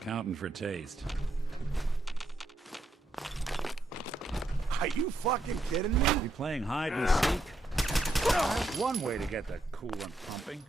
accounting for taste. Are you fucking kidding me? You playing hide and seek? That's one way to get the coolant pumping.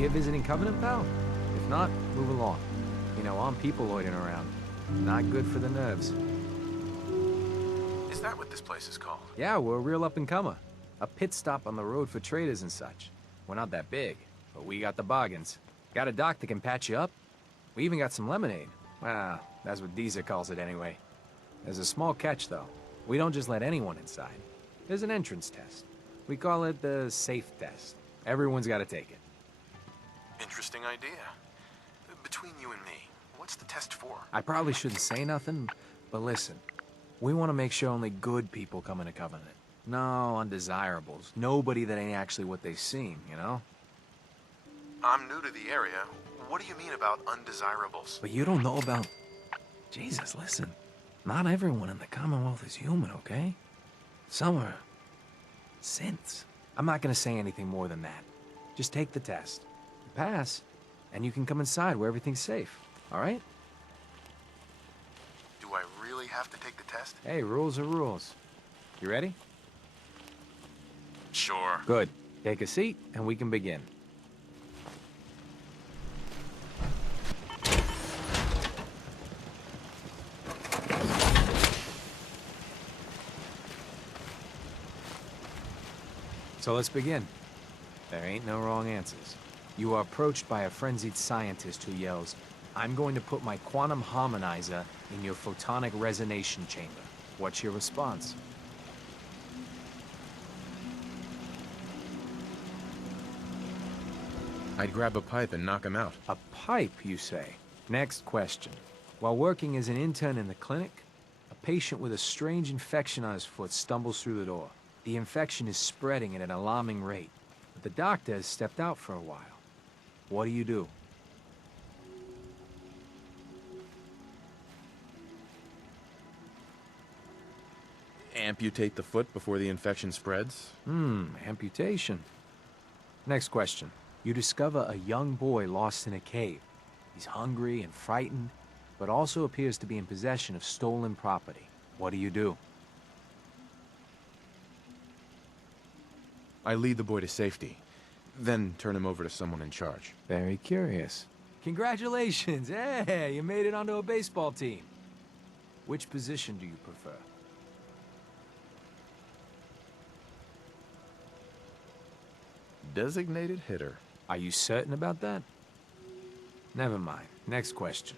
Here visiting Covenant, pal? If not, move along. You know, I'm people-loiding around. Not good for the nerves. Is that what this place is called? Yeah, we're a real up-and-comer. A pit stop on the road for traders and such. We're not that big, but we got the bargains. Got a dock that can patch you up. We even got some lemonade. Well, that's what Deezer calls it anyway. There's a small catch, though. We don't just let anyone inside. There's an entrance test. We call it the safe test. Everyone's got to take it. Interesting idea. Between you and me, what's the test for? I probably shouldn't say nothing, but listen. We want to make sure only good people come into Covenant. No undesirables. Nobody that ain't actually what they seem, you know? I'm new to the area. What do you mean about undesirables? But you don't know about... Jesus, listen. Not everyone in the Commonwealth is human, okay? Some are... synths. I'm not gonna say anything more than that. Just take the test. Pass, and you can come inside where everything's safe, all right? Do I really have to take the test? Hey, rules are rules. You ready? Sure. Good. Take a seat, and we can begin. So let's begin. There ain't no wrong answers. You are approached by a frenzied scientist who yells, "I'm going to put my quantum harmonizer in your photonic resonation chamber." What's your response? I'd grab a pipe and knock him out. A pipe, you say? Next question. While working as an intern in the clinic, a patient with a strange infection on his foot stumbles through the door. The infection is spreading at an alarming rate, but the doctor has stepped out for a while. What do you do? Amputate the foot before the infection spreads? Amputation. Next question. You discover a young boy lost in a cave. He's hungry and frightened, but also appears to be in possession of stolen property. What do? I lead the boy to safety, then turn him over to someone in charge. Very curious. Congratulations! Hey, you made it onto a baseball team. Which position do you prefer? Designated hitter. Are you certain about that? Never mind. Next question.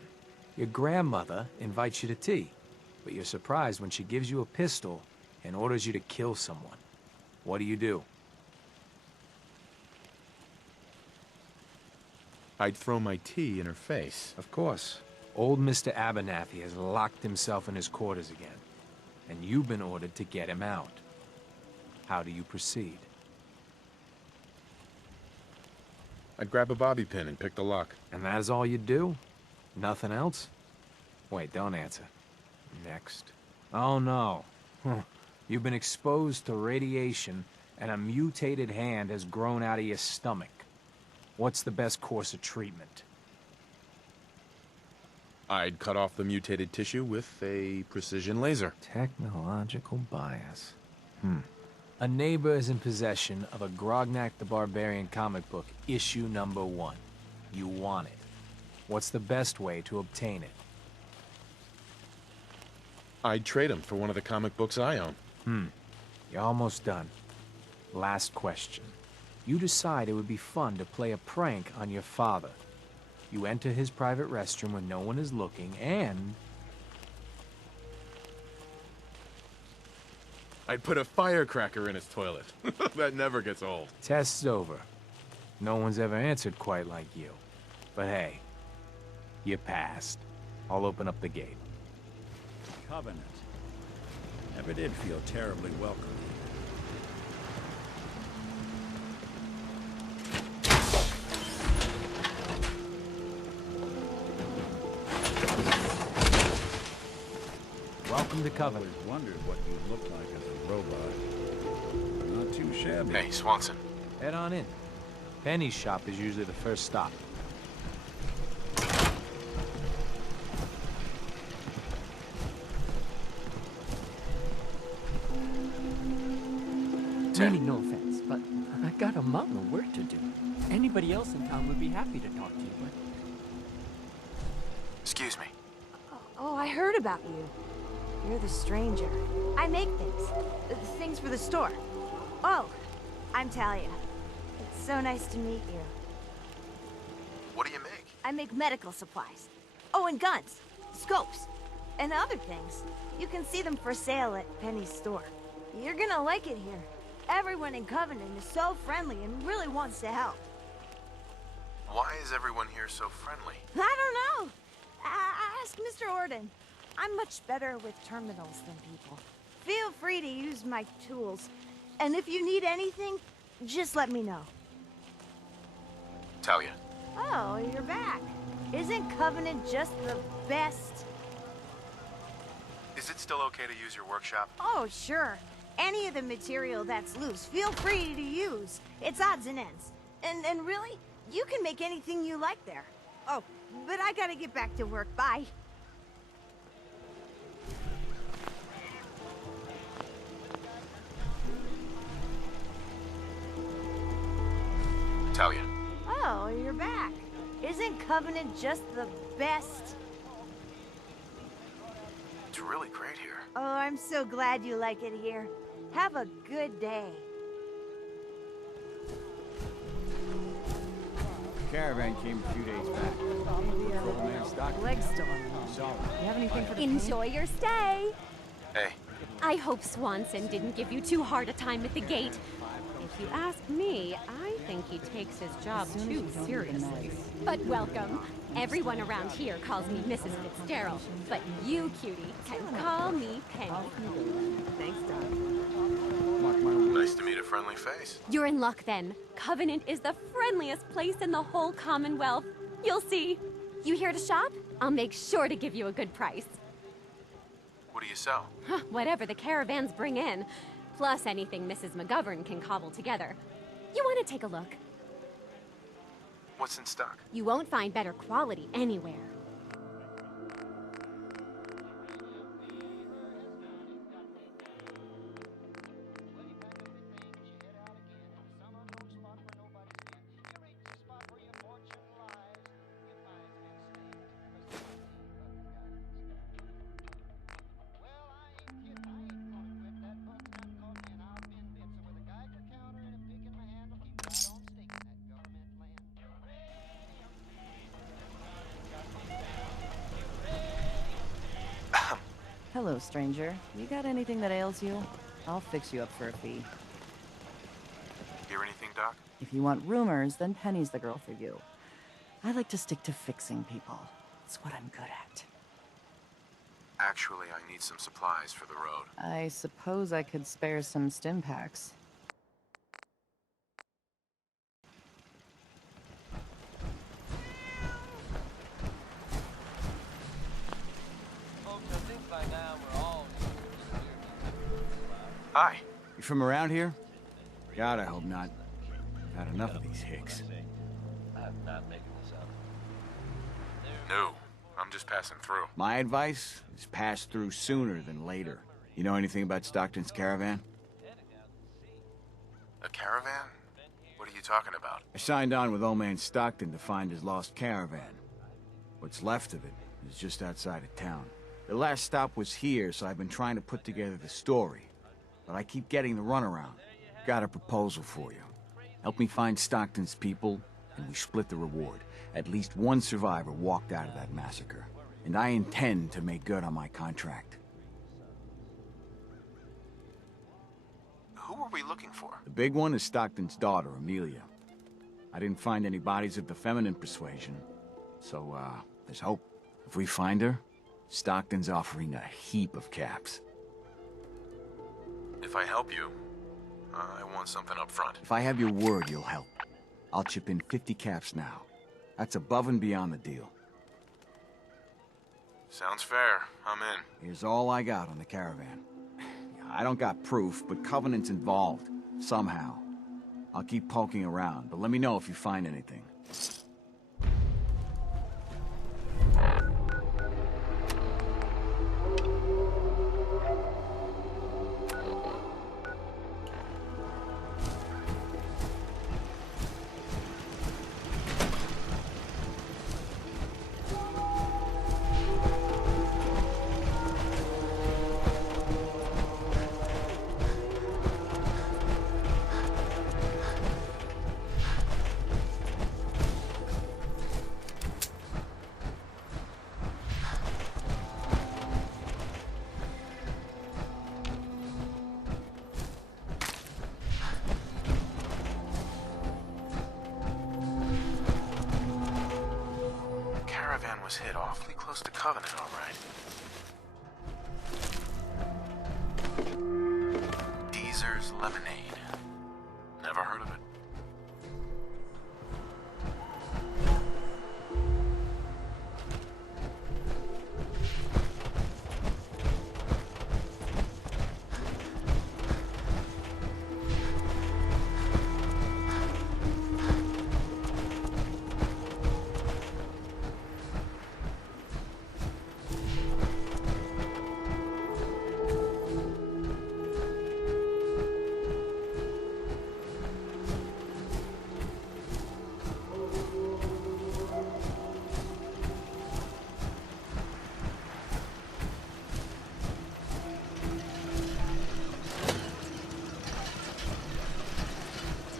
Your grandmother invites you to tea, but you're surprised when she gives you a pistol and orders you to kill someone. What do? I'd throw my tea in her face. Of course. Old Mr. Abernathy has locked himself in his quarters again, and you've been ordered to get him out. How do you proceed? I'd grab a bobby pin and pick the lock. And that is all you do? Nothing else? Wait, don't answer. Next. Oh no. You've been exposed to radiation, and a mutated hand has grown out of your stomach. What's the best course of treatment? I'd cut off the mutated tissue with a precision laser. Technological bias. A neighbor is in possession of a Grognak the Barbarian comic book, issue number 1. You want it. What's the best way to obtain it? I'd trade him for one of the comic books I own. You're almost done. Last question. You decide it would be fun to play a prank on your father. You enter his private restroom when no one is looking, and... I'd put a firecracker in his toilet. That never gets old. Test's over. No one's ever answered quite like you. But hey, you passed. I'll open up the gate. Covenant. Never did feel terribly welcome. Welcome to Covenant. Always wondered what you'd look like as a robot. Not too shabby. Hey, Swanson. Head on in. Penny's shop is usually the first stop. Meaning no offense, but I've got a mountain of work to do. Anybody else in town would be happy to talk to you, but... Excuse me. Oh, I heard about you. You're the stranger. I make things. Things for the store. Oh, I'm Talia. It's so nice to meet you. What do you make? I make medical supplies. Oh, and guns, scopes, and other things. You can see them for sale at Penny's store. You're gonna like it here. Everyone in Covenant is so friendly and really wants to help. Why is everyone here so friendly? I don't know. Ask Mr. Orden. I'm much better with terminals than people. Feel free to use my tools. And if you need anything, just let me know. Talia. Oh, you're back. Isn't Covenant just the best? Is it still okay to use your workshop? Oh, sure. Any of the material that's loose, feel free to use. It's odds and ends. And really, you can make anything you like there. Oh, but I gotta get back to work. Bye. Talia. Oh, you're back. Isn't Covenant just the best? It's really great here. Oh, I'm so glad you like it here. Have a good day. Caravan came a few days back. Patrolman's doctor. Leg's still on the Sorry. You have anything for the Enjoy your stay. Hey. I hope Swanson didn't give you too hard a time at the gate. If you ask me, I think he takes his job too seriously. But welcome. Everyone around here calls me Mrs. Fitzgerald, but you, cutie, can call me Penny. Thanks, Doc. Nice to meet a friendly face. You're in luck then. Covenant is the friendliest place in the whole Commonwealth. You'll see. You here to shop? I'll make sure to give you a good price. What do you sell? Whatever the caravans bring in, plus anything Mrs. McGovern can cobble together. You want to take a look? What's in stock? You won't find better quality anywhere. Hello, stranger. You got anything that ails you? I'll fix you up for a fee. Hear anything, Doc? If you want rumors, then Penny's the girl for you. I like to stick to fixing people. It's what I'm good at. Actually, I need some supplies for the road. I suppose I could spare some stim packs. Hi. You from around here? God, I hope not. Had enough of these hicks. No, I'm just passing through. My advice is pass through sooner than later. You know anything about Stockton's caravan? A caravan? What are you talking about? I signed on with old man Stockton to find his lost caravan. What's left of it is just outside of town. The last stop was here, so I've been trying to put together the story. But I keep getting the runaround. Got a proposal for you. Help me find Stockton's people, and we split the reward. At least one survivor walked out of that massacre. And I intend to make good on my contract. Who are we looking for? The big one is Stockton's daughter, Amelia. I didn't find any bodies of the feminine persuasion, so, there's hope. If we find her, Stockton's offering a heap of caps. If I help you, I want something up front. If I have your word, you'll help. I'll chip in 50 caps now. That's above and beyond the deal. Sounds fair. I'm in. Here's all I got on the caravan. I don't got proof, but Covenant's involved. Somehow. I'll keep poking around, but let me know if you find anything. Was hit awfully close to Covenant, all right. Deezer's Lemonade. Never heard of it.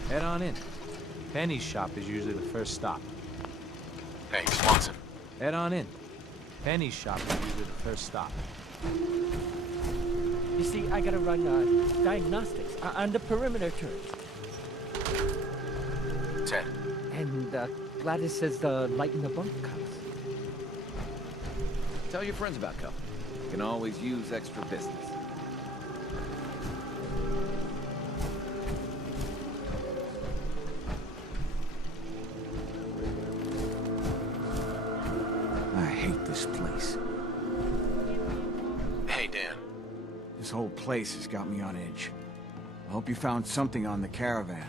Head on in. Penny's shop is usually the first stop. Hey, Swanson. Head on in. Penny's shop is usually the first stop. You see, I gotta run diagnostics on the perimeter turrets. Ted. And Gladys says the light in the bunk comes. Tell your friends about Cup. You can always use extra business. I hate this place. Hey, Dan. whole place has got me on edge. I hope you found something on the caravan.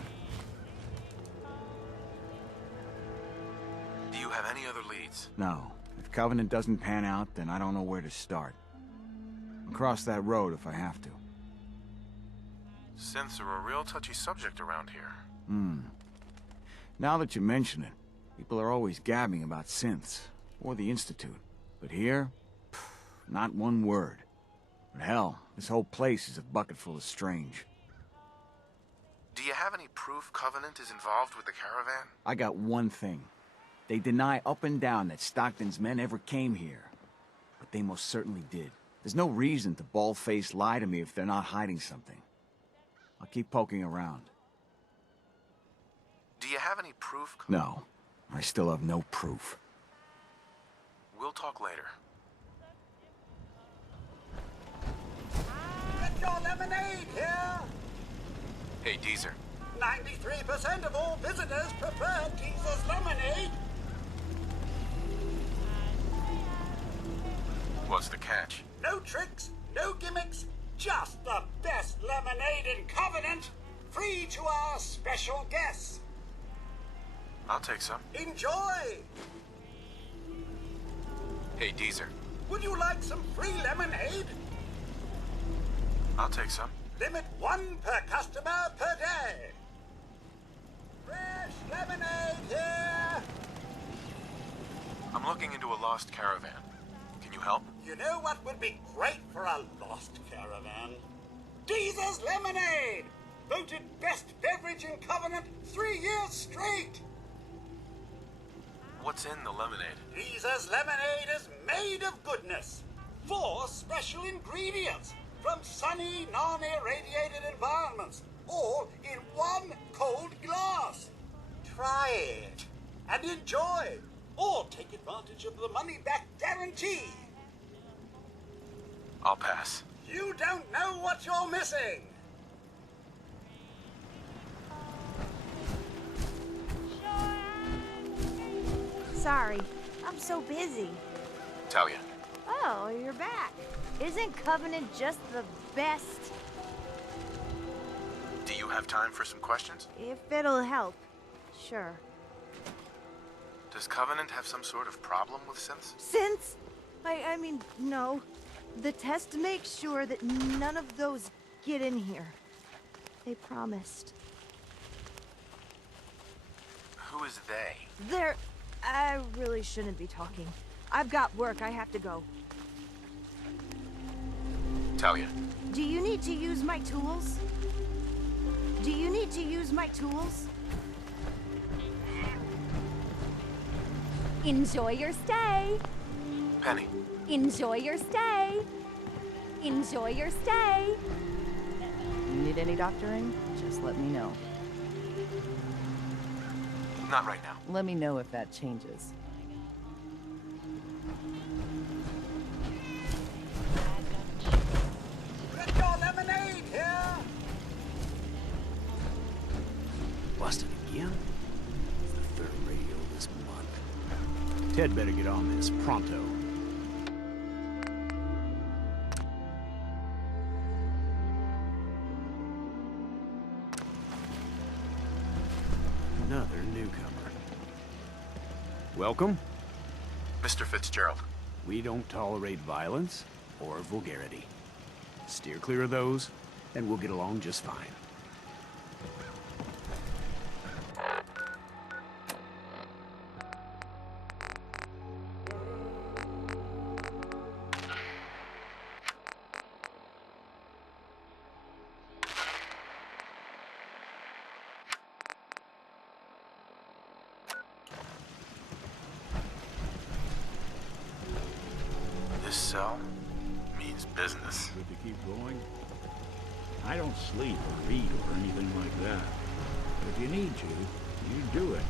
Do you have any other leads? No. If Covenant doesn't pan out, then I don't know where to start. I'll cross that road if I have to. Synths are a real touchy subject around here. Now that you mention it, people are always gabbing about synths, or the Institute. But here, not one word. But hell, this whole place is a bucket full of strange. Do you have any proof Covenant is involved with the caravan? I got one thing. They deny up and down that Stockton's men ever came here. But they most certainly did. There's no reason to bald-faced lie to me if they're not hiding something. I'll keep poking around. Do you have any proof? No, I still have no proof. We'll talk later. Get your lemonade here! Hey, Deezer. 93% of all visitors prefer Jesus lemonade. What's the catch? No tricks, no gimmicks, just the best lemonade in Covenant. Free to our special guests. I'll take some. Enjoy! Hey, Deezer. Would you like some free lemonade? I'll take some. Limit 1 per customer per day. Fresh lemonade here! I'm looking into a lost caravan. Can you help? You know what would be great for a lost caravan? Deezer's Lemonade! Voted best beverage in Covenant 3 years straight! What's in the lemonade? Deezer's Lemonade is made of goodness. 4 special ingredients from sunny, non-irradiated environments, all in 1 cold glass. Try it and enjoy, or take advantage of the money-back guarantee. I'll pass. You don't know what you're missing. Sorry, I'm so busy. Talia. Oh, you're back. Isn't Covenant just the best? Do you have time for some questions? If it'll help, sure. Does Covenant have some sort of problem with synths? Since? I mean, no. The test makes sure that none of those get in here. They promised. Who is they? They're... I really shouldn't be talking. I've got work. I have to go. Talia. Do you need to use my tools? Do you need to use my tools? Enjoy your stay. Penny. Enjoy your stay. Enjoy your stay. You need any doctoring? Just let me know. Not right now. Let me know if that changes. Get your lemonade here! Busted again? It's the 3rd radio this month. Ted better get on this pronto. Another newcomer. Welcome. Mr. Fitzgerald. We don't tolerate violence or vulgarity. Steer clear of those, and we'll get along just fine. This cell means business. Good to keep going. I don't sleep or read or anything like that. But if you need to, you do it.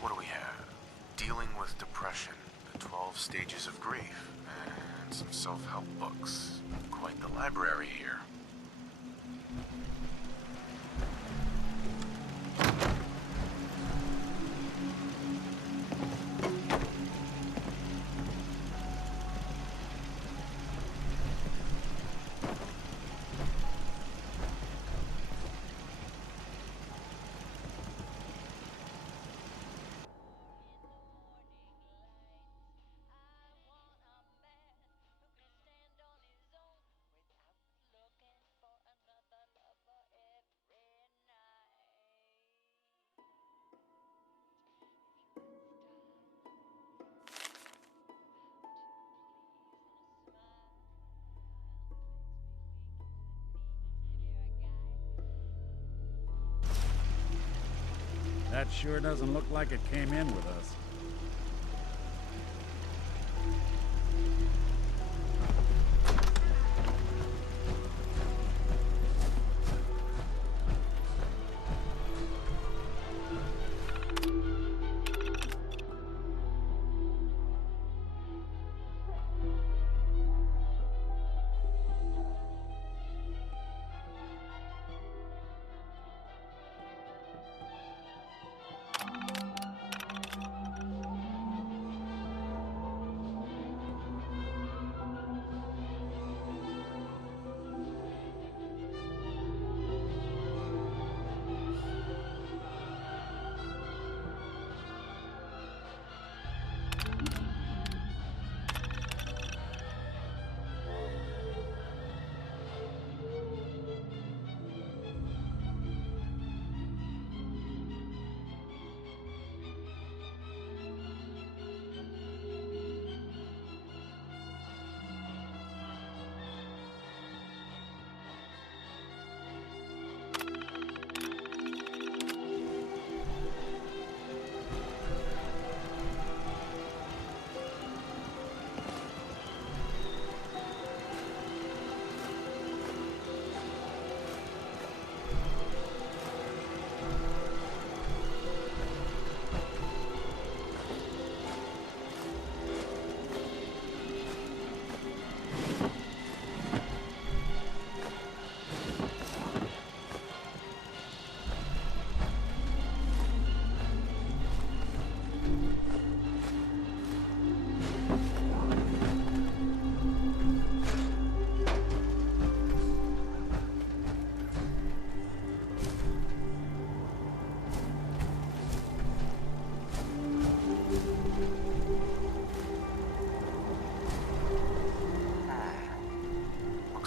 What do we have? Dealing with depression, the 12 stages of grief, and some self-help books. Quite the library here. That sure doesn't look like it came in with us.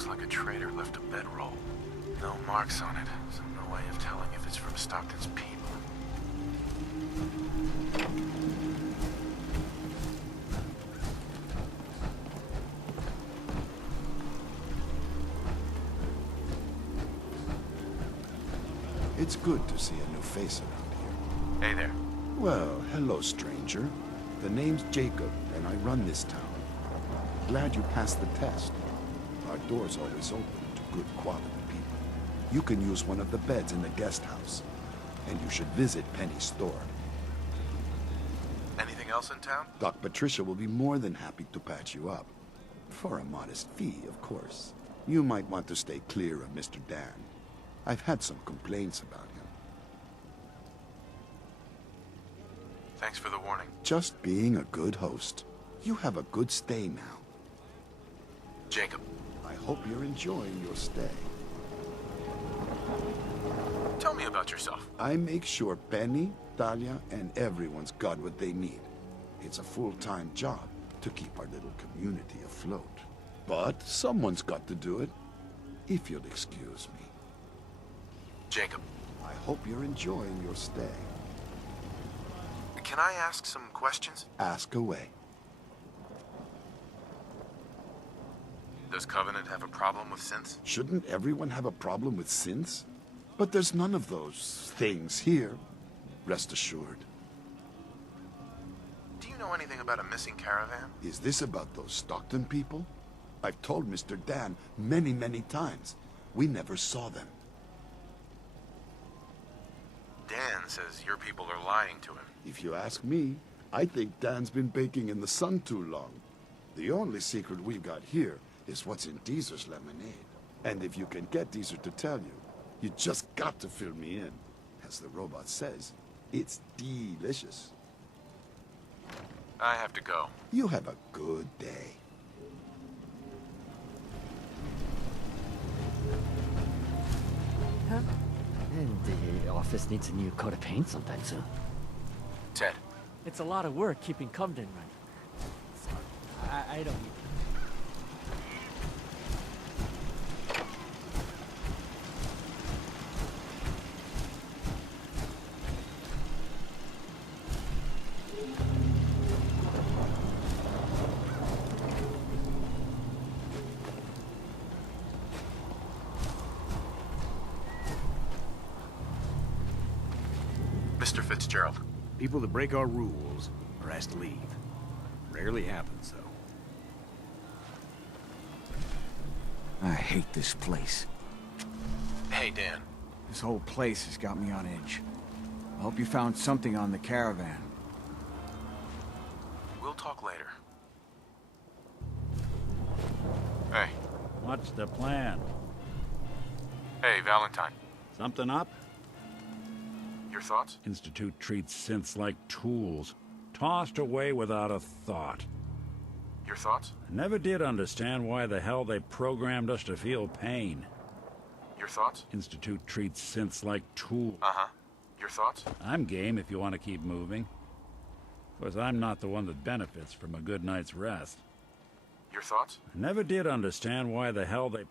Like a trader left a bedroll. No marks on it, so no way of telling if it's from Stockton's people. It's good to see a new face around here. Hey there. Well, hello, stranger. The name's Jacob, and I run this town. Glad you passed the test. Our door's always open to good quality people. You can use one of the beds in the guest house. And you should visit Penny's store. Anything else in town? Doc Patricia will be more than happy to patch you up. For a modest fee, of course. You might want to stay clear of Mr. Dan. I've had some complaints about him. Thanks for the warning. Just being a good host. You have a good stay now. Jacob. I hope you're enjoying your stay. Tell me about yourself. I make sure Penny, Talia, and everyone's got what they need. It's a full-time job to keep our little community afloat. But someone's got to do it, if you'll excuse me. Jacob. I hope you're enjoying your stay. Can I ask some questions? Ask away. Does Covenant have a problem with synths? Shouldn't everyone have a problem with synths? But there's none of those things here. Rest assured. Do you know anything about a missing caravan? Is this about those Stockton people? I've told Mr. Dan many, many times. We never saw them. Dan says your people are lying to him. If you ask me, I think Dan's been baking in the sun too long. The only secret we've got here is what's in Deezer's lemonade. And if you can get Deezer to tell you, you just got to fill me in. As the robot says, it's delicious. I have to go. You have a good day. Huh? And the office needs a new coat of paint sometime soon. Ted. It's a lot of work keeping Covington running. Sorry, I don't need Mr. Fitzgerald. People that break our rules are asked to leave. Rarely happens, though. I hate this place. Hey, Dan. This whole place has got me on edge. I hope you found something on the caravan. We'll talk later. Hey. What's the plan? Hey, Valentine. Something up? Your thoughts? Institute treats synths like tools, tossed away without a thought. Your thoughts? I never did understand why the hell they programmed us to feel pain. Your thoughts? Institute treats synths like tools. Uh-huh. Your thoughts? I'm game if you want to keep moving. Of course, I'm not the one that benefits from a good night's rest. Your thoughts? I never did understand why the hell they...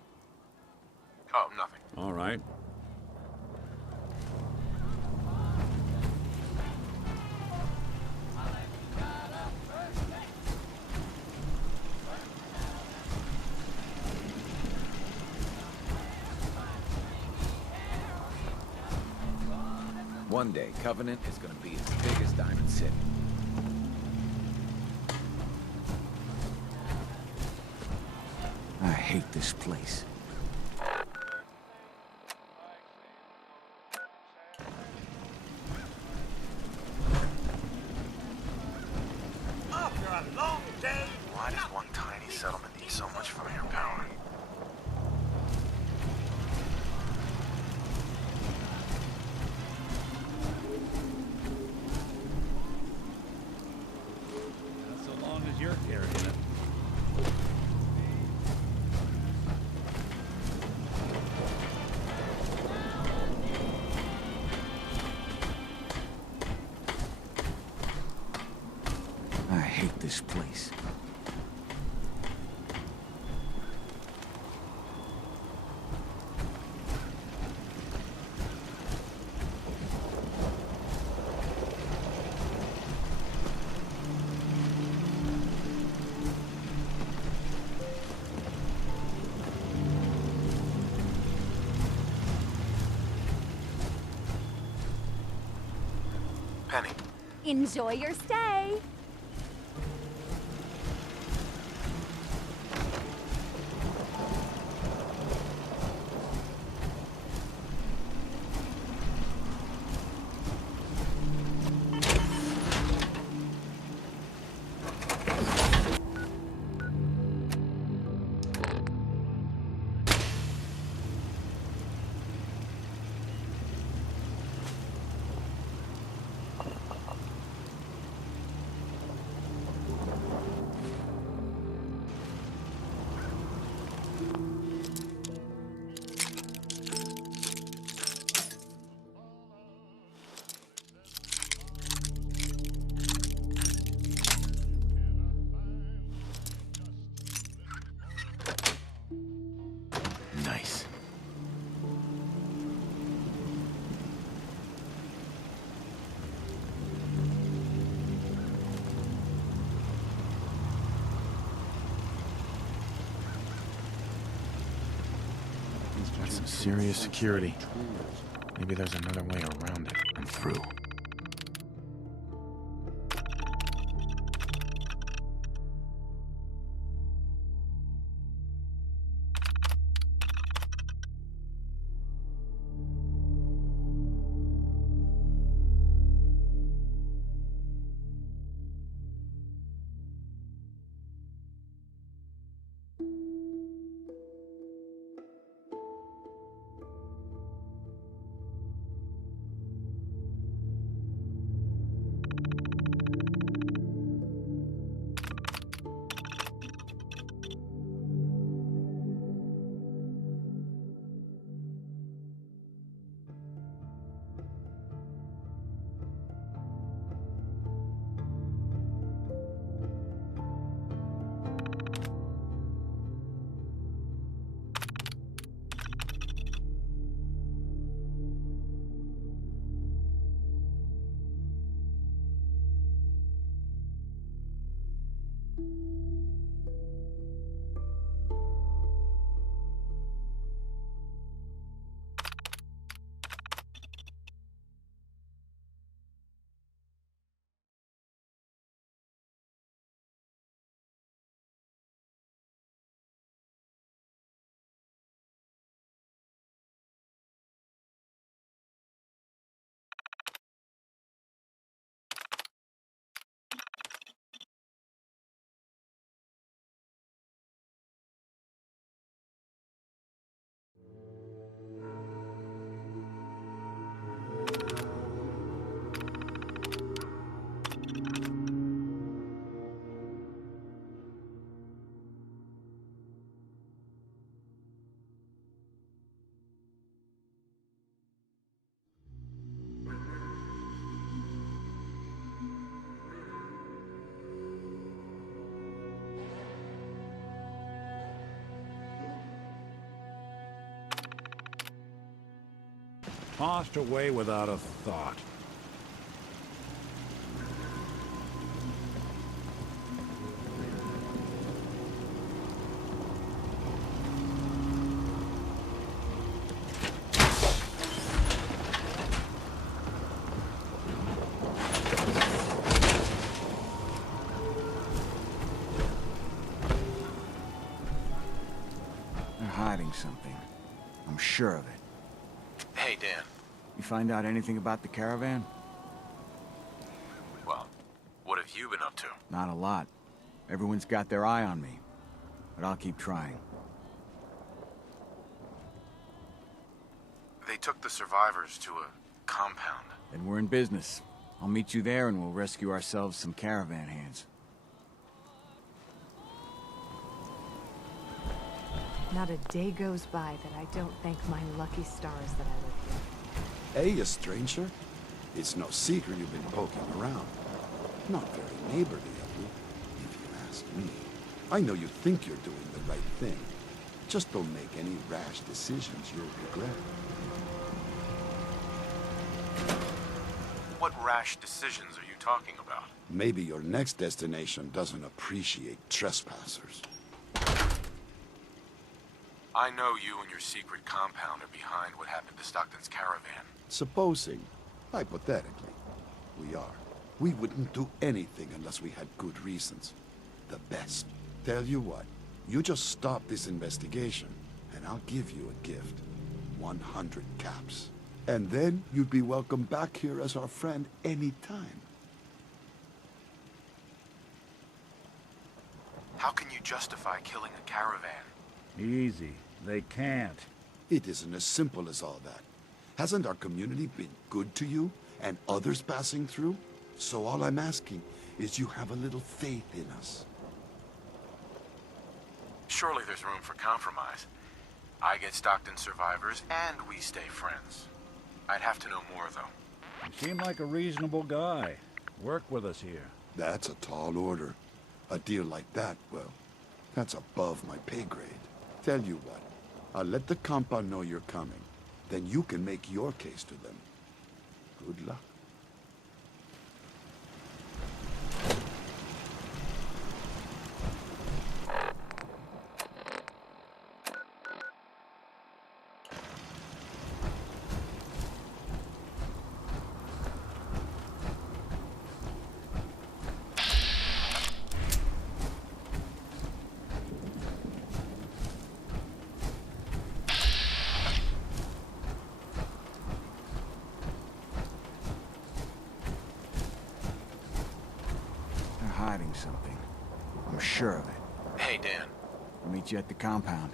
Oh, nothing. All right. One day, Covenant is gonna be as big as Diamond City. I hate this place. After a long day, Why does one tiny settlement need so much fire power? Not so long as you're carrying it. I hate this place. Penny. Enjoy your stay. Nice. That's some serious security. Maybe there's another way around it. I'm through. tossed away without a thought. They're hiding something. I'm sure of it. Hey, Dan. You find out anything about the caravan? Well, what have you been up to? Not a lot. Everyone's got their eye on me. But I'll keep trying. They took the survivors to a compound. Then we're in business. I'll meet you there and we'll rescue ourselves some caravan hands. Not a day goes by that I don't thank my lucky stars that I live here. Hey, a stranger. It's no secret you've been poking around. Not very neighborly of you, if you ask me. I know you think you're doing the right thing. Just don't make any rash decisions you'll regret. What rash decisions are you talking about? Maybe your next destination doesn't appreciate trespassers. I know you and your secret compound are behind what happened to Stockton's caravan. Supposing, hypothetically, we are. We wouldn't do anything unless we had good reasons. The best. Tell you what, you just stop this investigation, and I'll give you a gift. 100 caps. And then you'd be welcome back here as our friend anytime. How can you justify killing a caravan? Easy. They can't. It isn't as simple as all that. Hasn't our community been good to you and others passing through? So all I'm asking is you have a little faith in us. Surely there's room for compromise. I get Stockton survivors, and we stay friends. I'd have to know more, though. You seem like a reasonable guy. Work with us here. That's a tall order. A deal like that, well, that's above my pay grade. Tell you what, I'll let the compound know you're coming. Then you can make your case to them. Good luck. Hiding something. I'm sure of it. Hey, Dan. I'll meet you at the compound.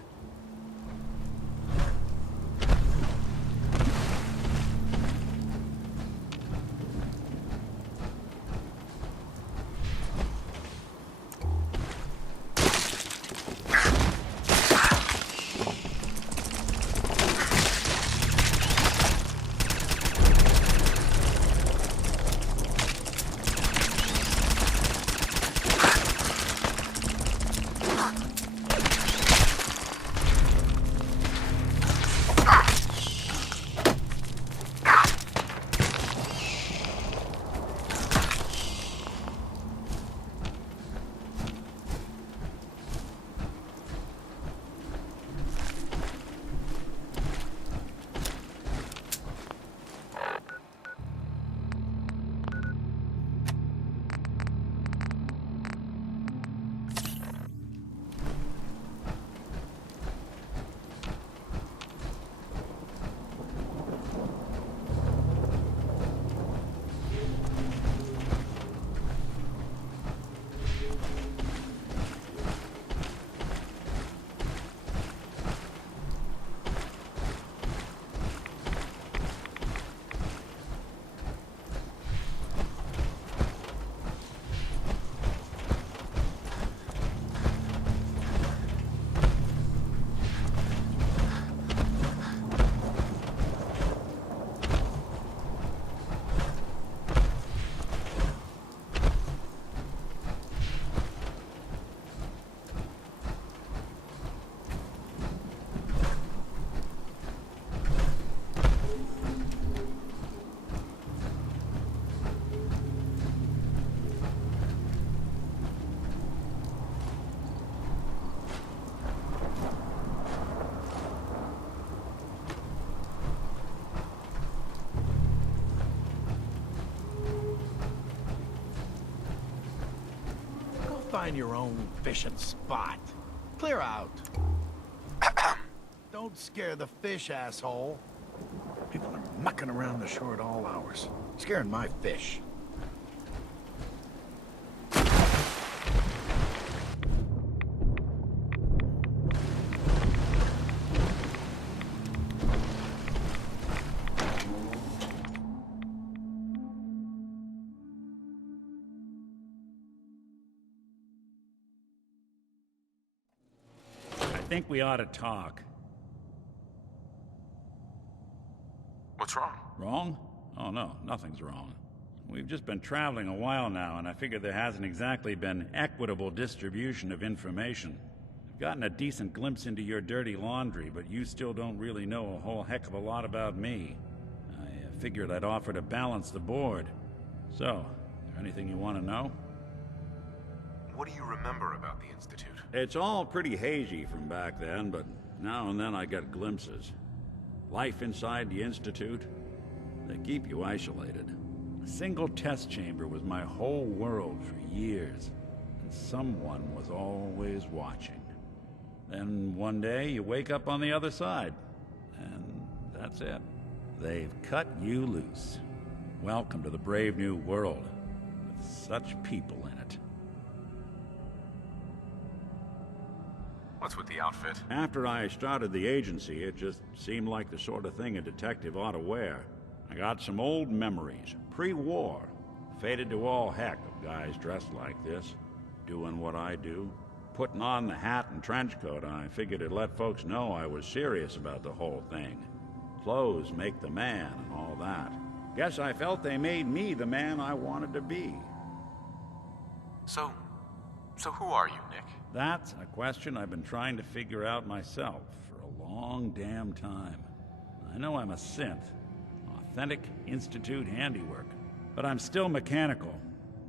find your own fishing spot. Clear out. Don't scare the fish, asshole. People are mucking around the shore at all hours, scaring my fish. I think we ought to talk. What's wrong? Wrong? Oh no, nothing's wrong. We've just been traveling a while now, and I figure there hasn't exactly been equitable distribution of information. I've gotten a decent glimpse into your dirty laundry, but you still don't really know a whole heck of a lot about me. I figured I'd offer to balance the board. So, is there anything you want to know? What do you remember about the Institute? It's all pretty hazy from back then, but now and then I get glimpses. Life inside the Institute, they keep you isolated. A single test chamber was my whole world for years, and someone was always watching. Then one day you wake up on the other side, and that's it. They've cut you loose. Welcome to the brave new world, with such people in it. What's with the outfit? After I started the agency, it just seemed like the sort of thing a detective ought to wear. I got some old memories, pre-war. Faded to all heck of guys dressed like this, doing what I do. Putting on the hat and trench coat, I figured it'd let folks know I was serious about the whole thing. Clothes make the man and all that. Guess I felt they made me the man I wanted to be. So who are you, Nick? That's a question I've been trying to figure out myself for a long damn time. I know I'm a synth, authentic Institute handiwork, but I'm still mechanical,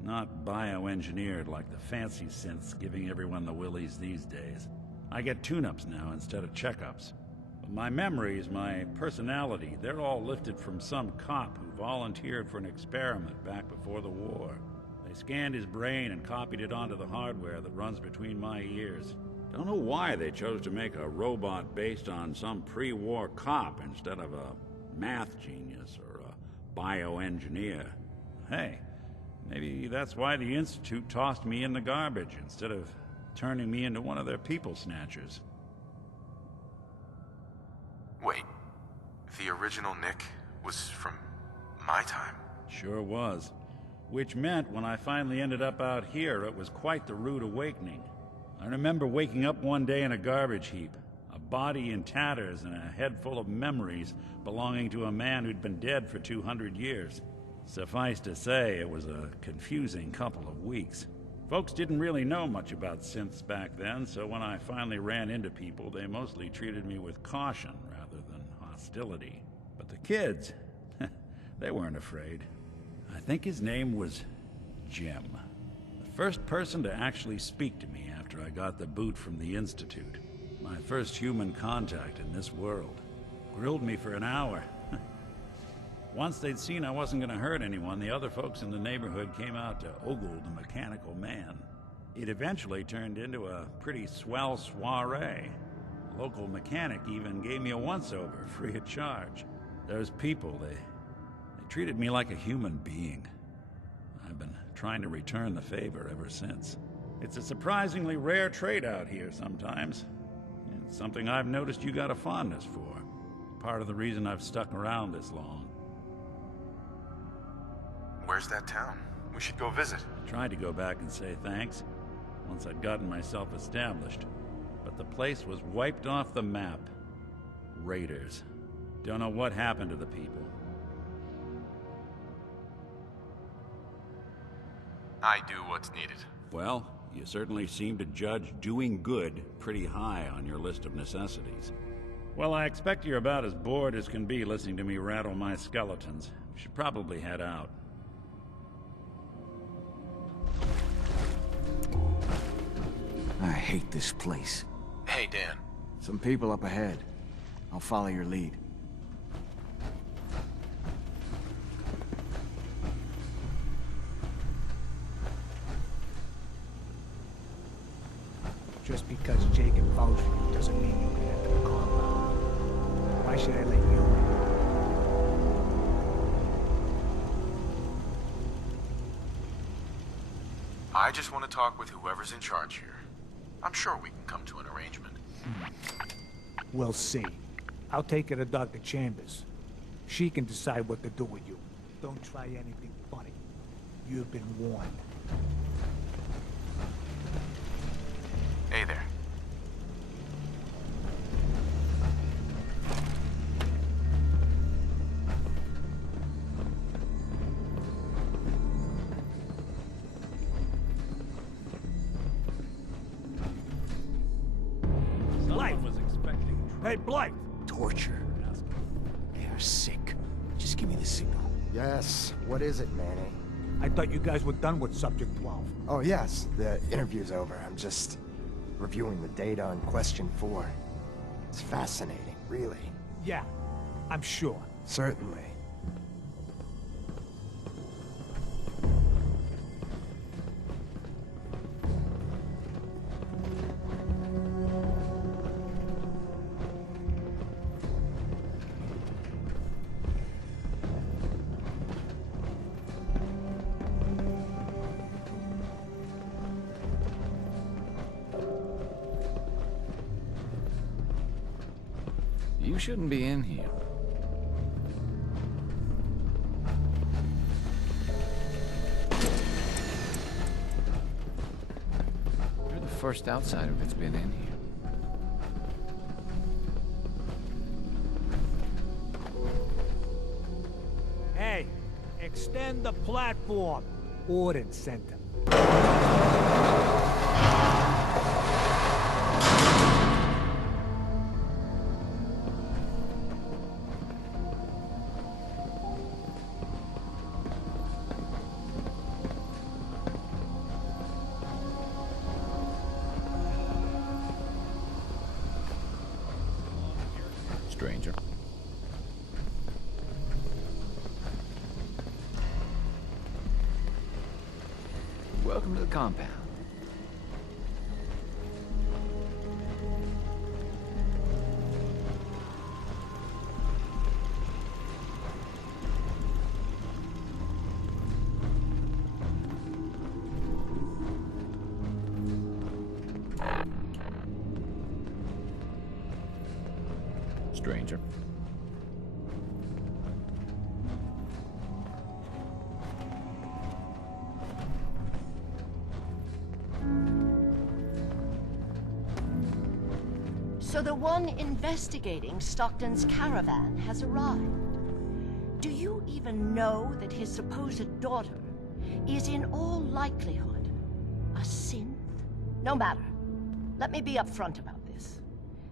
not bioengineered like the fancy synths giving everyone the willies these days. I get tune-ups now instead of checkups. But my memories, my personality, they're all lifted from some cop who volunteered for an experiment back before the war. They scanned his brain and copied it onto the hardware that runs between my ears. Don't know why they chose to make a robot based on some pre-war cop instead of a math genius or a bioengineer. Hey, maybe that's why the Institute tossed me in the garbage instead of turning me into one of their people snatchers. Wait, the original Nick was from my time? Sure was. Which meant when I finally ended up out here, it was quite the rude awakening. I remember waking up one day in a garbage heap, a body in tatters and a head full of memories belonging to a man who'd been dead for 200 years. Suffice to say, it was a confusing couple of weeks. Folks didn't really know much about synths back then, so when I finally ran into people, they mostly treated me with caution rather than hostility. But the kids, they weren't afraid. I think his name was Jim. The first person to actually speak to me after I got the boot from the Institute. My first human contact in this world. Grilled me for an hour. Once they'd seen I wasn't going to hurt anyone, the other folks in the neighborhood came out to ogle the mechanical man. It eventually turned into a pretty swell soiree. The local mechanic even gave me a once-over, free of charge. Those people, they treated me like a human being. I've been trying to return the favor ever since. It's a surprisingly rare trait out here sometimes. It's something I've noticed you got a fondness for. Part of the reason I've stuck around this long. Where's that town? We should go visit. I tried to go back and say thanks, once I'd gotten myself established. But the place was wiped off the map. Raiders. Don't know what happened to the people. I do what's needed. Well, you certainly seem to judge doing good pretty high on your list of necessities. Well, I expect you're about as bored as can be listening to me rattle my skeletons. We should probably head out. I hate this place. Hey, Dan. Some people up ahead. I'll follow your lead. Just because Jacob vouched for you doesn't mean you can enter the compound. Why should I let you in? I just want to talk with whoever's in charge here. I'm sure we can come to an arrangement. We'll see. I'll take it to Dr. Chambers. She can decide what to do with you. Don't try anything funny. You've been warned. Hey there. Someone was expecting Hey, Blight! Torture. They're sick. Just give me the signal. Yes. What is it, Manny? I thought you guys were done with Subject 12. Oh, yes. The interview's over. I'm just reviewing the data on Question 4. It's fascinating, really. Yeah, I'm sure. Certainly. You shouldn't be in here. You're the first outsider that's been in here. Hey, extend the platform. Ordnance Center. Stranger. Welcome to the compound. Stranger. So the one investigating Stockton's caravan has arrived. Do you even know that his supposed daughter is in all likelihood a synth? No matter. Let me be upfront about this.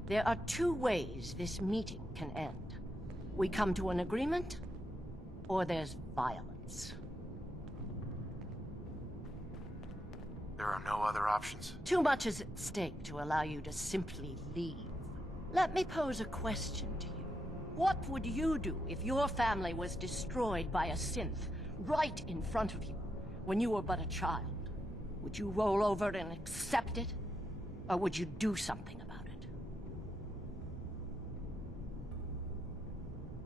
There are two ways this meeting can end. We come to an agreement, or there's violence. There are no other options. Too much is at stake to allow you to simply leave. Let me pose a question to you. What would you do if your family was destroyed by a synth right in front of you when you were but a child? Would you roll over and accept it? Or would you do something about it?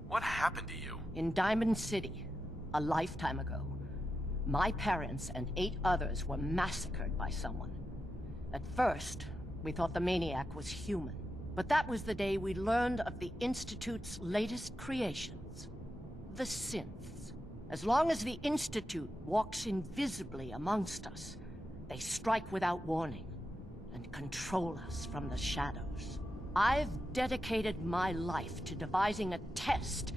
What happened to you? In Diamond City, a lifetime ago, my parents and 8 others were massacred by someone. At first, we thought the maniac was human. But that was the day we learned of the Institute's latest creations, the synths. As long as the Institute walks invisibly amongst us, they strike without warning and control us from the shadows. I've dedicated my life to devising a test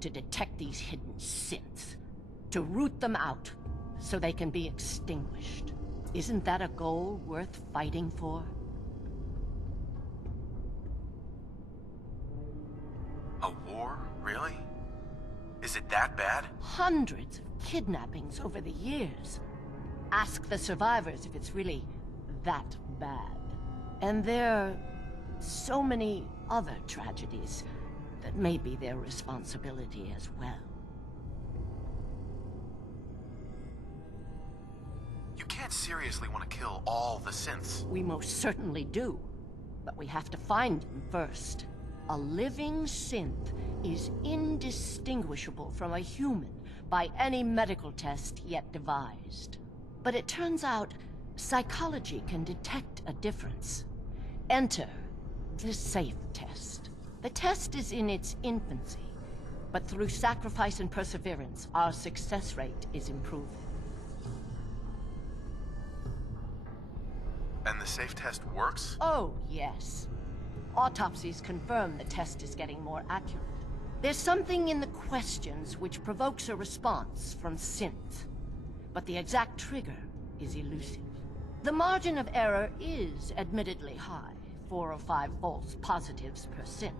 to detect these hidden synths, to root them out so they can be extinguished. Isn't that a goal worth fighting for? A war? Really? Is it that bad? Hundreds of kidnappings over the years. Ask the survivors if it's really that bad. And there are so many other tragedies that may be their responsibility as well. You can't can't seriously want to kill all the synths. We most certainly do. But we have to find them first. A living synth is indistinguishable from a human by any medical test yet devised. But it turns out psychology can detect a difference. Enter the safe test. The test is in its infancy, but through sacrifice and perseverance, our success rate is improving. And the safe test works? Oh, yes. Autopsies confirm the test is getting more accurate. There's something in the questions which provokes a response from synth, but the exact trigger is elusive. The margin of error is admittedly high, 4 or 5 false positives per synth.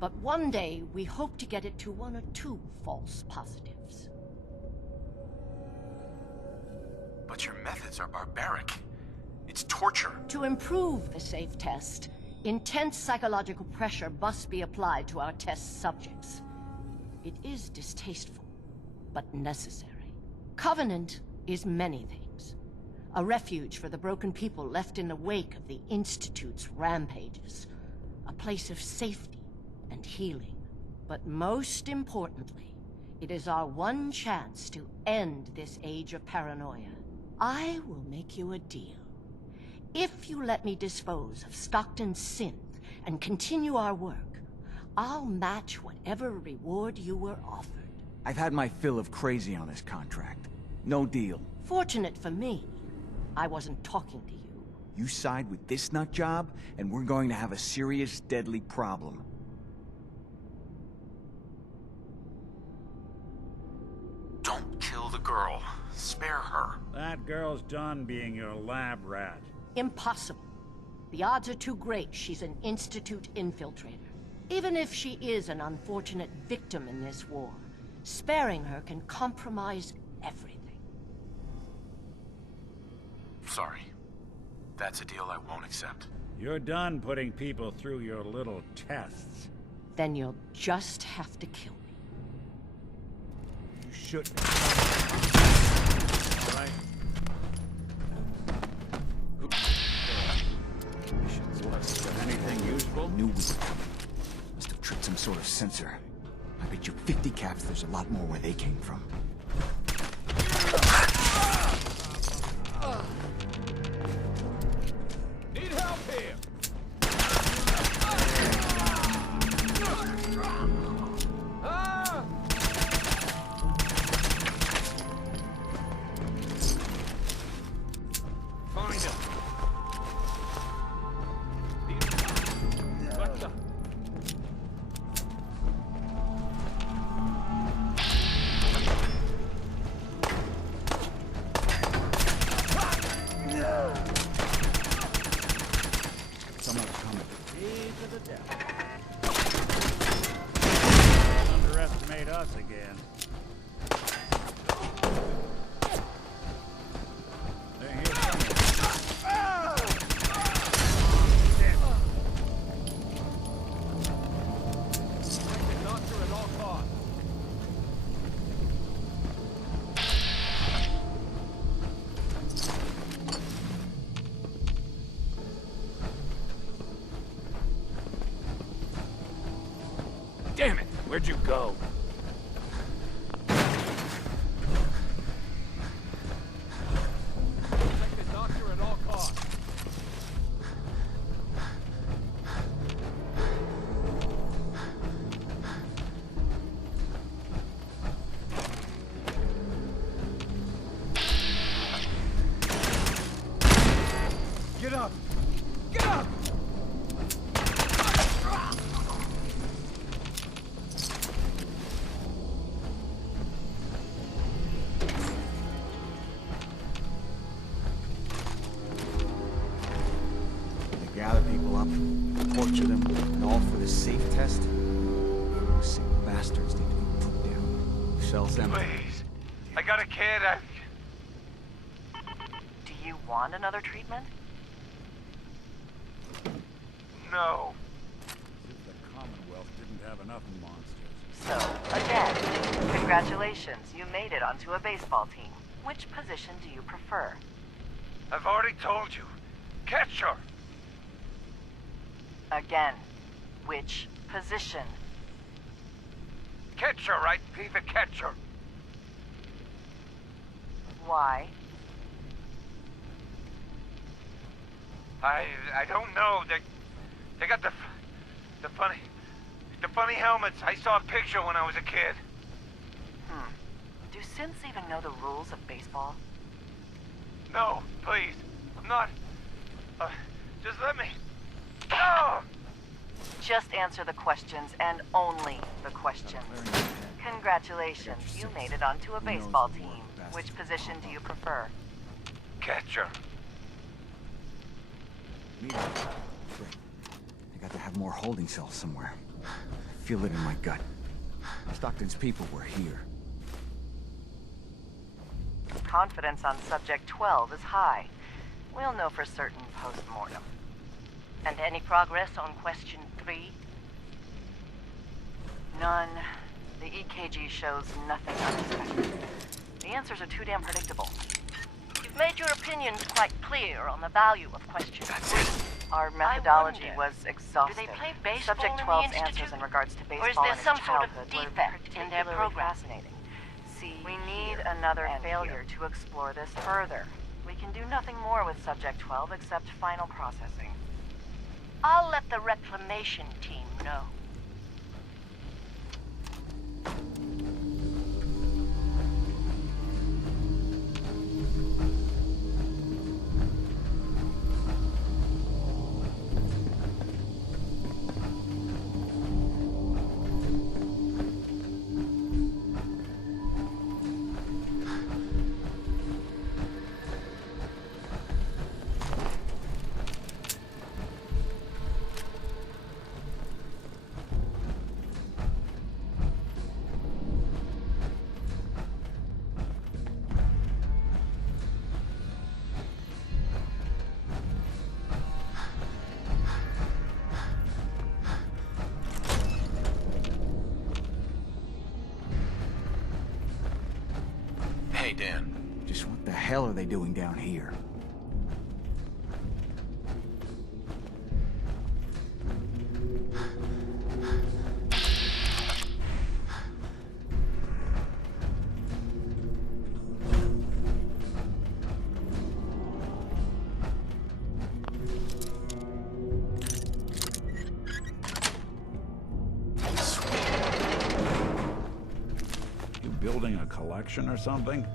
But one day, we hope to get it to 1 or 2 false positives. But your methods are barbaric. It's torture. To improve the safe test, intense psychological pressure must be applied to our test subjects. It is distasteful, but necessary. Covenant is many things. A refuge for the broken people left in the wake of the Institute's rampages. A place of safety and healing. But most importantly, it is our one chance to end this age of paranoia. I will make you a deal. If you let me dispose of Stockton's synth and continue our work, I'll match whatever reward you were offered. I've had my fill of crazy on this contract. No deal. Fortunate for me, I wasn't talking to you. You side with this nut job, and we're going to have a serious, deadly problem. Don't kill the girl. Spare her. That girl's done being your lab rat. Impossible. The odds are too great she's an Institute infiltrator. Even if she is an unfortunate victim in this war, sparing her can compromise everything. Sorry. That's a deal I won't accept. You're done putting people through your little tests. Then you'll just have to kill me. You shouldn't. All right. Anything useful? Knew we were coming. Must have tripped some sort of sensor. I bet you 50 caps there's a lot more where they came from. Need help here! Find him! Underestimate us again. They're here somewhere. Doctor at all costs. Damn it! Where'd you go? Protect the doctor at all costs. Get up! Get up! Gather people up, torture them, and all for the safe test? Those sick bastards need to be put down. Cells empty. Please. I got a kid. Do you want another treatment? No. The Commonwealth didn't have enough monsters. So, again, congratulations, you made it onto a baseball team. Which position do you prefer? I've already told you. Catcher! Again, which position? Catcher, right, Peter? Catcher. Why? I don't know. They got the funny helmets. I saw a picture when I was a kid. Do synths even know the rules of baseball? No, please. I'm not. Just let me. No! Just answer the questions, and only the questions. Congratulations, you made it onto a baseball team. Which position do you prefer? Catcher. I got to have more holding cells somewhere. I feel it in my gut. Stockton's people were here. Confidence on Subject 12 is high. We'll know for certain post-mortem. And any progress on Question 3? None. The EKG shows nothing unexpected. The answers are too damn predictable. You've made your opinions quite clear on the value of Question 3. Our methodology was exhaustive. Do they play baseball Subject in the 12's Institute? answers in regards to baseball Or is there and his some sort of childhood were defect in their particularly program? fascinating. See, we need another failure to explore this further. We can do nothing more with Subject 12 except final processing. I'll let the reclamation team know. Hey, Dan. Just what the hell are they doing down here? You building a collection or something?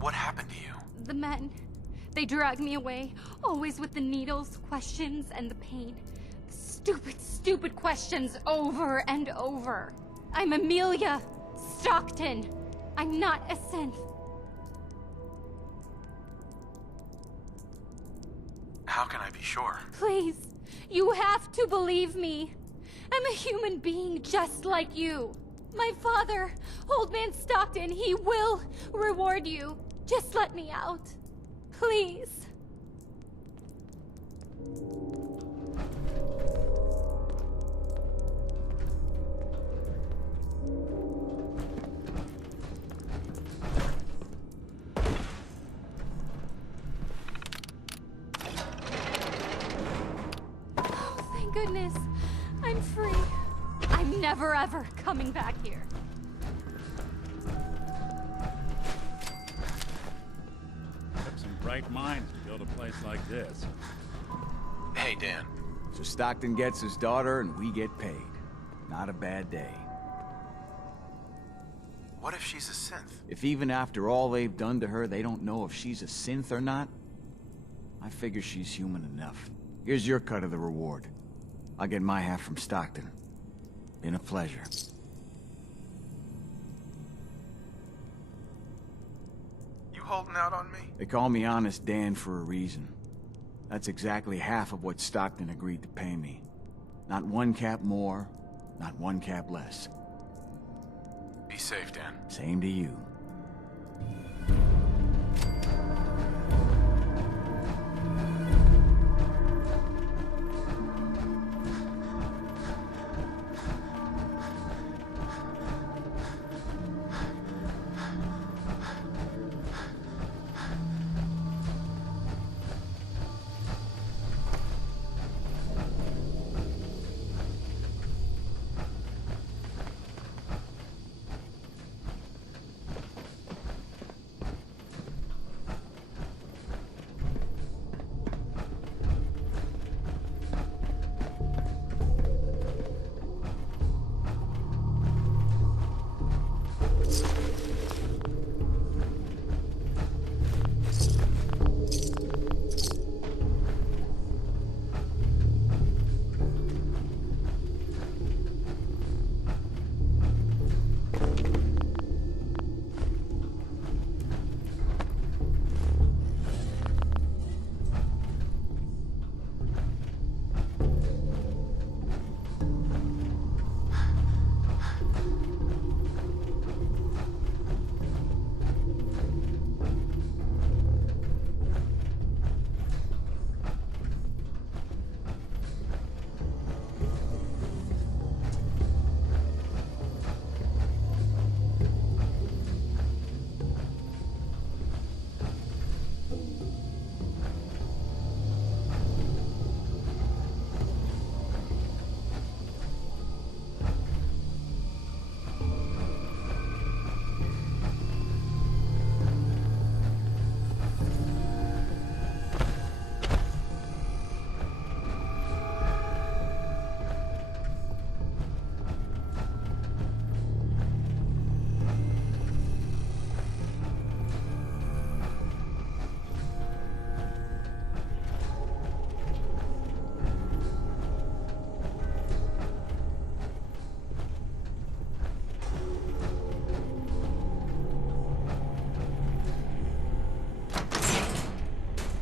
What happened to you? The men. They dragged me away, always with the needles, questions, and the pain. Stupid, stupid questions over and over. I'm Amelia Stockton. I'm not a synth. How can I be sure? Please, you have to believe me. I'm a human being just like you. My father, Old Man Stockton, he will reward you. Just let me out. Please. Oh, thank goodness. I'm free. I'm never ever coming back here. Took some bright minds to build a place like this. Hey, Dan. So Stockton gets his daughter and we get paid. Not a bad day. What if she's a synth? If even after all they've done to her, they don't know if she's a synth or not, I figure she's human enough. Here's your cut of the reward. I'll get my half from Stockton. Been a pleasure. You holding out on me? They call me Honest Dan for a reason. That's exactly half of what Stockton agreed to pay me. Not one cap more, not one cap less. Be safe, Dan. Same to you.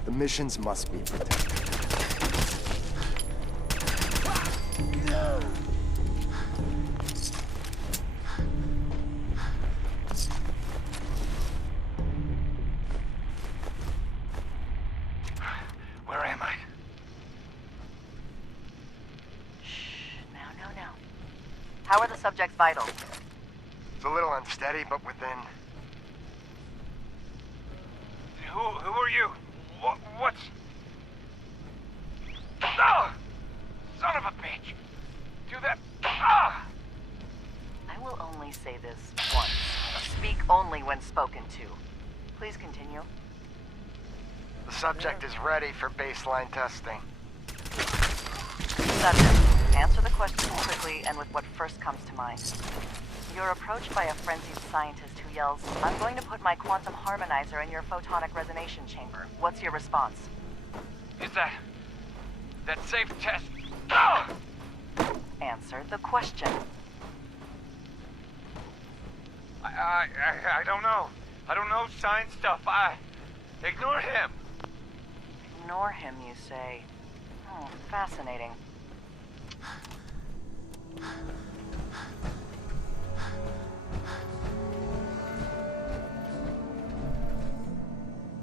The missions must be protected. Where am I? Now. How are the subject's vitals? It's a little unsteady, but within. Who are you? What's... Ah! Son of a bitch! Do that... Ah! I will only say this once. Speak only when spoken to. Please continue. The subject is ready for baseline testing. Subject, answer the question quickly and with what first comes to mind. You're approached by a frenzied scientist who yells, "I'm going to put my quantum harmonizer in your photonic resonation chamber." What's your response? Is that safe test? Ah! Answer the question. I don't know. I don't know science stuff. Ignore him. Ignore him, you say? Oh, fascinating.